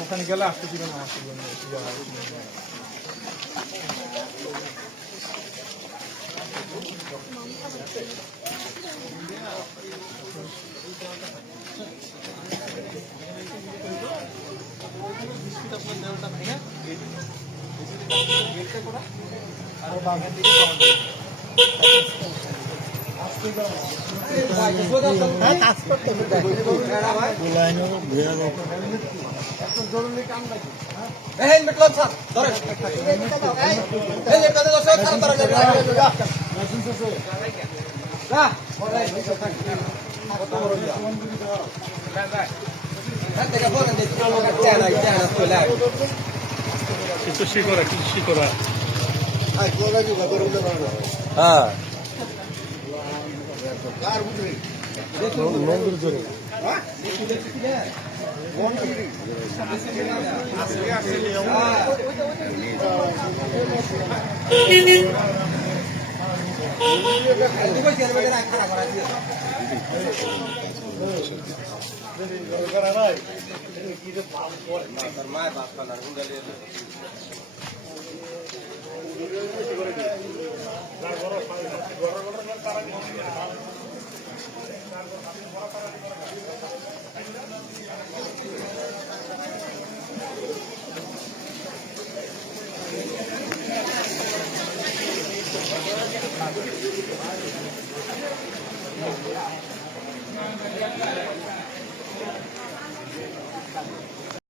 ওখানে গেলে আসতে দিবেন না আসতে দিবেন না, একটু যাওয়া আসতে দিবেন না। হেলমেট লন করা বলেন যে মন্দির ধরে মায়ের বাপ কালার Thank you.